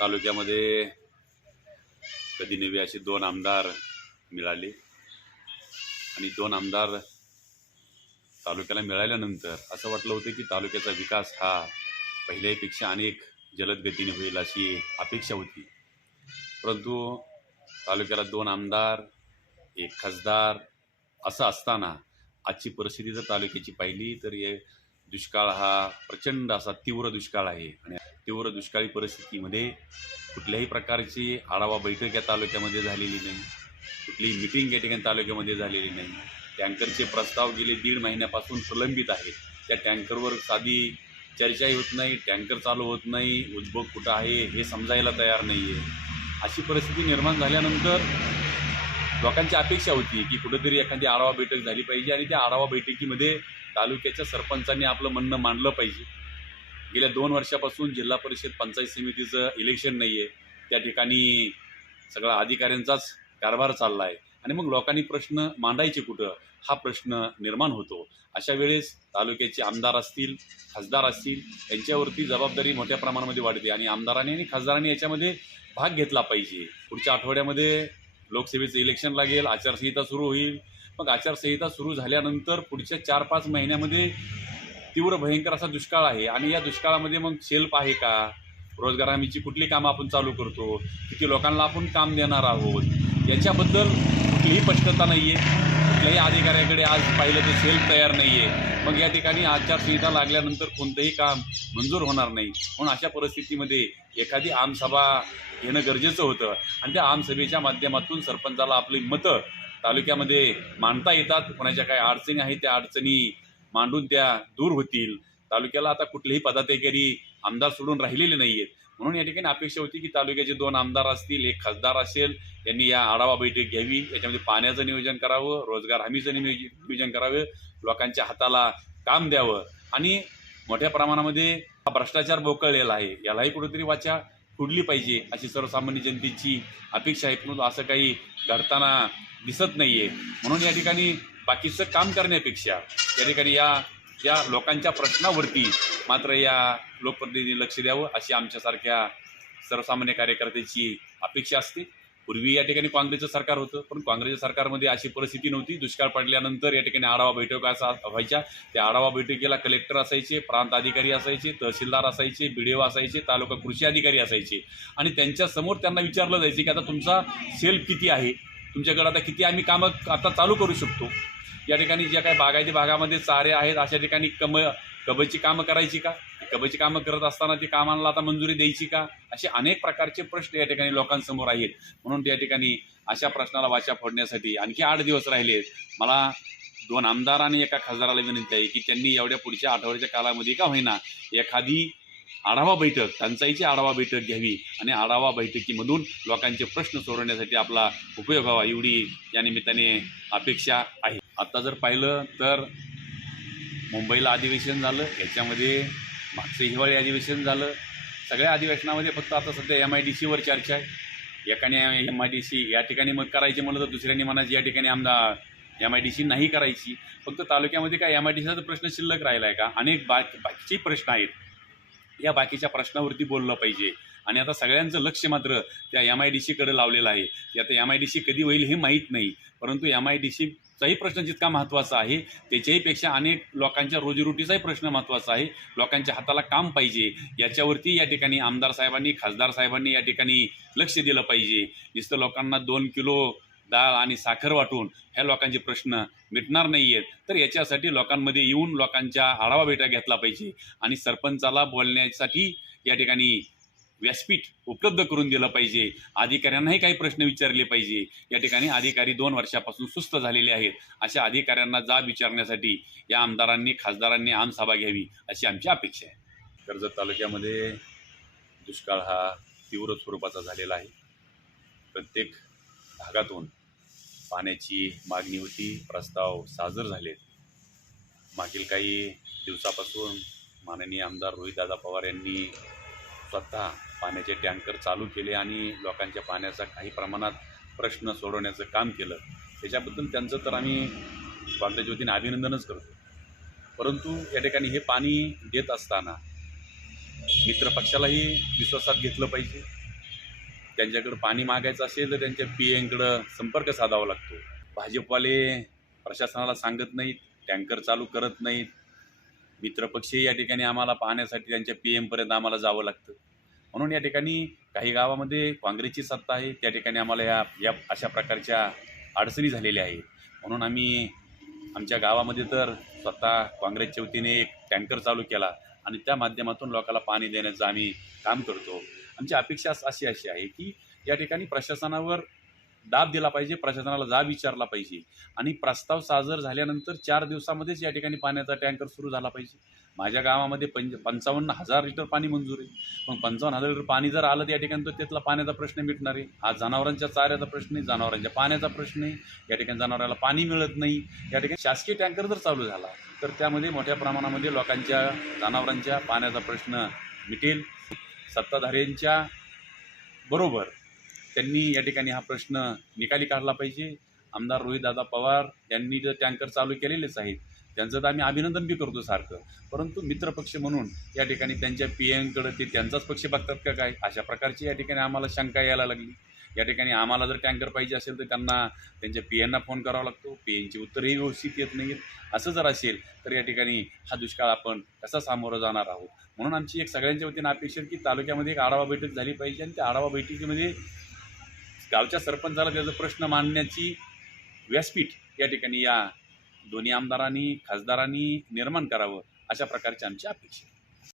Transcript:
तालुक्यामध्ये कधी नवी असे दोन आमदार मिळाले. आणि दोन आमदार तालुक्याला मिळाल्यानंतर असं वाटलं होतं की तालुक्याचा विकास हा पहिल्यापेक्षा अनेक जलद गतीने होईल अशी अपेक्षा होती. परंतु तालुक्याला दोन आमदार एक खासदार असं असताना आजची परिस्थिती जर तालुक्याची पाहिली तर हे दुष्काळ हा प्रचंड असा तीव्र दुष्काळ आहे. आणि तीव्र दुष्काळी परिस्थितीमध्ये कुठल्याही प्रकारची आढावा बैठक या तालुक्यामध्ये झालेली नाही. कुठलीही मिटिंग या ठिकाणी तालुक्यामध्ये झालेली नाही. टँकरचे प्रस्ताव गेले दीड महिन्यापासून प्रलंबित आहेत. त्या टँकरवर साधी चर्चाही होत नाही टँकर चालू होत नाही उद्भोग कुठं आहे हे समजायला तयार नाही आहे अशी परिस्थिती निर्माण झाल्यानंतर लोकांची अपेक्षा होती की कुठेतरी एखादी आढावा बैठक झाली पाहिजे आणि त्या आढावा बैठकीमध्ये तालुक्याच्या सरपंचांनी आपलं म्हणणं मांडलं पाहिजे. गेल्या दोन वर्षापासून जिल्हा परिषद पंचायत समितीचं इलेक्शन नाही आहे त्या ठिकाणी सगळा अधिकाऱ्यांचाच कारभार चालला आहे आणि मग लोकांनी प्रश्न मांडायचे कुठं? हा प्रश्न निर्माण होतो. अशा वेळेस तालुक्याचे आमदार असतील खासदार असतील यांच्यावरती जबाबदारी मोठ्या प्रमाणामध्ये वाढते आणि आमदारांनी आणि खासदारांनी याच्यामध्ये भाग घेतला पाहिजे. पुढच्या आठवड्यामध्ये लोकसभेचं इलेक्शन लागेल आचारसंहिता सुरू होईल. मग आचारसंहिता सुरू झाल्यानंतर पुढच्या चार पाच महिन्यामध्ये तीव्र भयंकर असा दुष्काळ आहे. आणि या दुष्काळामध्ये मग शेल्फ आहे का? रोजगार हमीची कुठली कामं आपण चालू करतो? किती लोकांना आपण काम देणार आहोत? याच्याबद्दल कुठलीही स्पष्टता नाही आहे कुठल्याही अधिकाऱ्याकडे आज पाहिलं तर सेल्फ तयार नाही आहे मग या ठिकाणी आचारसंहिता लागल्यानंतर कोणतंही काम मंजूर होणार नाही. म्हणून अशा परिस्थितीमध्ये एखादी आमसभा घेणं गरजेचं होतं. आणि त्या आमसभेच्या माध्यमातून सरपंचाला आपली मतं तालुक्यामध्ये मांडता येतात. कोणाच्या काय अडचणी आहेत त्या अडचणी मांडून त्या दूर होतील. तालुक्याला आता कुठलेही पदाधिकारी आमदार सोडून राहिलेले नाही आहेत म्हणून या ठिकाणी अपेक्षा होती की तालुक्याचे दोन आमदार असतील एक खासदार असेल यांनी या आढावा बैठक घ्यावी. याच्यामध्ये पाण्याचं नियोजन करावं रोजगार हमीचं नियोजन नियोजन करावं लोकांच्या हाताला काम द्यावं. आणि मोठ्या प्रमाणामध्ये हा भ्रष्टाचार बोकळलेला आहे. यालाही कुठेतरी वाचा. फुडली पाहिजे अशी सर्वसामान्य जनतेची अपेक्षा आहे. परंतु असं काही घडताना दिसत नाही आहे म्हणून या ठिकाणी बाकीचं काम करण्यापेक्षा या ठिकाणी या या लोकांच्या प्रश्नावरती मात्र या लोकप्रतिनिधींनी लक्ष द्यावं अशी आमच्यासारख्या सर्वसामान्य कार्यकर्त्याची अपेक्षा असते. पूर्वी या ठिकाणी काँग्रेसचं सरकार होतं पण काँग्रेसच्या सरकारमध्ये अशी परिस्थिती नव्हती. दुष्काळ पडल्यानंतर या ठिकाणी आढावा बैठक असा व्हायच्या. त्या आढावा बैठकीला कलेक्टर असायचे प्रांत अधिकारी असायचे तहसीलदार असायचे बी असायचे तालुका कृषी अधिकारी असायचे. आणि त्यांच्यासमोर त्यांना विचारलं जायचे की आता तुमचा सेल्फ किती आहे? तुमच्याकडे आता किती आम्ही कामं आता चालू करू शकतो? या ठिकाणी ज्या काही बागायती भागामध्ये चारे आहेत अशा ठिकाणी कम कबची कामं करायची का? कबची कामं करत असताना ती कामांना आता मंजुरी द्यायची का? असे अनेक प्रकारचे प्रश्न या ठिकाणी लोकांसमोर आहेत. म्हणून त्या ठिकाणी अशा प्रश्नाला वाचा फोडण्यासाठी आणखी आठ दिवस राहिले मला दोन आमदार आणि एका खासदाराला विनंती आहे की त्यांनी एवढ्या पुढच्या आठवड्याच्या कालामध्ये का होईना एखादी आढावा बैठक टंचाईची आढावा बैठक घ्यावी आणि आढावा बैठकीमधून लोकांचे प्रश्न सोडवण्यासाठी आपला उपयोग व्हावा एवढी या निमित्ताने अपेक्षा आहे. आता जर पाहिलं तर मुंबईला अधिवेशन झालं याच्यामध्ये मागचं हिवाळी अधिवेशन झालं. सगळ्या अधिवेशनामध्ये फक्त आता सध्या एम आय डी सीवर चर्चा आहे. एकाने एम आय डी सी या ठिकाणी मग करायची म्हणलं तर दुसऱ्याने म्हणायची या ठिकाणी आमदार एम आय डी सी नाही करायची. फक्त तालुक्यामध्ये काय एम आय डी सीचा प्रश्न शिल्लक राहिला आहे का? अनेक बा बाकीचे प्रश्न आहेत. या बाकीच्या प्रश्नावरती बोललं पाहिजे. आणि आता सगळ्यांचं लक्ष मात्र त्या एम आय डी सीकडे लावलेलं आहे. की आता एम आय डी सी कधी होईल हे माहीत नाही. परंतु एम आय डी सी चाही प्रश्न जितका महत्त्वाचा आहे त्याच्याहीपेक्षा अनेक लोकांच्या रोजीरोटीचाही प्रश्न महत्त्वाचा आहे. लोकांच्या हाताला काम पाहिजे. याच्यावरती या ठिकाणी आमदार साहेबांनी खासदार साहेबांनी या ठिकाणी लक्ष दिलं पाहिजे. नुसतं लोकांना दोन किलो डाळ आणि साखर वाटून ह्या लोकांचे प्रश्न मिटणार नाही आहेत तर याच्यासाठी लोकांमध्ये येऊन लोकांच्या आढावा भेटा घेतला पाहिजे. आणि सरपंचाला बोलण्यासाठी या ठिकाणी व्यासपीठ उपलब्ध करून दिलं पाहिजे. अधिकाऱ्यांनाही काही प्रश्न विचारले पाहिजे. या ठिकाणी अधिकारी दोन वर्षापासून सुस्त झालेले आहेत. अशा अधिकाऱ्यांना जाब विचारण्यासाठी या आमदारांनी खासदारांनी आमसभा घ्यावी अशी आमची अपेक्षा आहे. कर्जत तालुक्यामध्ये दुष्काळ हा तीव्र स्वरूपाचा झालेला आहे. प्रत्येक भागातून पाण्याची मागणी होती. प्रस्ताव साजर झाले मागील काही दिवसापासून माननीय आमदार रोहितदादा पवार यांनी स्वतः पाण्याचे टँकर चालू केले आणि लोकांच्या पाण्याचा काही प्रमाणात प्रश्न सोडवण्याचं काम केलं. त्याच्याबद्दल त्यांचं तर आम्ही काँग्रेसच्या वतीने अभिनंदनच करतो. परंतु या ठिकाणी हे पाणी देत असताना मित्रपक्षालाही विश्वासात घेतलं पाहिजे. त्यांच्याकडं पाणी मागायचं असेल तर त्यांच्या पी एमकडं संपर्क साधावा लागतो. भाजपवाले प्रशासनाला सांगत नाहीत टँकर चालू करत नाहीत. मित्रपक्षही या ठिकाणी आम्हाला पाहण्यासाठी त्यांच्या पी एमपर्यंत आम्हाला जावं लागतं. म्हणून या ठिकाणी काही गावामध्ये काँग्रेसची सत्ता आहे. त्या ठिकाणी आम्हाला या या अशा प्रकारच्या अडचणी झालेल्या आहेत. म्हणून आम्ही आमच्या गावामध्ये तर स्वतः काँग्रेसच्या वतीने एक टँकर चालू केला आणि त्या माध्यमातून लोकांना पाणी देण्याचं आम्ही काम करतो. आमची अपेक्षा अशी अशी आहे की या ठिकाणी प्रशासनावर दाब दिला पाहिजे प्रशासनाला जाब विचारला पाहिजे. आणि प्रस्ताव सादर झाल्यानंतर चार दिवसामध्येच या ठिकाणी पाण्याचा टँकर सुरू झाला पाहिजे. माझ्या गावामध्ये पंच पंचावन्न हजार लिटर पाणी मंजूर आहे. मग पंचावन्न हजार लिटर पाणी जर आलं तर या ठिकाणी तर त्यातला पाण्याचा प्रश्न मिटणार आहे. आज जनावरांच्या चाऱ्याचा प्रश्न आहे जनावरांच्या पाण्याचा प्रश्न आहे. या ठिकाणी जनावराला पाणी मिळत नाही. या ठिकाणी शासकीय टँकर जर चालू झाला तर त्यामध्ये मोठ्या प्रमाणामध्ये लोकांच्या जनावरांच्या पाण्याचा प्रश्न मिटेल. सत्ताधाऱ्यांच्या बरोबर त्यांनी या ठिकाणी हा प्रश्न निकाली काढला पाहिजे. आमदार रोहितदादा पवार यांनी जे टँकर चालू केलेलेच आहेत त्यांचं तर आम्ही अभिनंदन बी करतो सारखं. परंतु मित्रपक्ष म्हणून या ठिकाणी त्यांच्या पी एमकडं ते त्यांचाच पक्ष बघतात का काय? अशा प्रकारची या ठिकाणी आम्हाला शंका यायला लागली. या ठिकाणी आम्हाला जर टँकर पाहिजे असेल तर त्यांना त्यांच्या पी एनना फोन करावा लागतो. पी एनची उत्तरही व्यवस्थित येत नाहीत. असं जर असेल तर या ठिकाणी हा दुष्काळ आपण कसा सामोरं जाणार आहोत? म्हणून आमची एक सगळ्यांच्या वतीनं अपेक्षा की तालुक्यामध्ये एक आढावा बैठक झाली पाहिजे आणि त्या आढावा बैठकीमध्ये गावच्या सरपंचाला त्याचा प्रश्न मांडण्याची व्यासपीठ या ठिकाणी या दोन्ही आमदारांनी खासदारांनी निर्माण करावं अशा प्रकारची आमची अपेक्षा आहे.